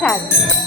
छान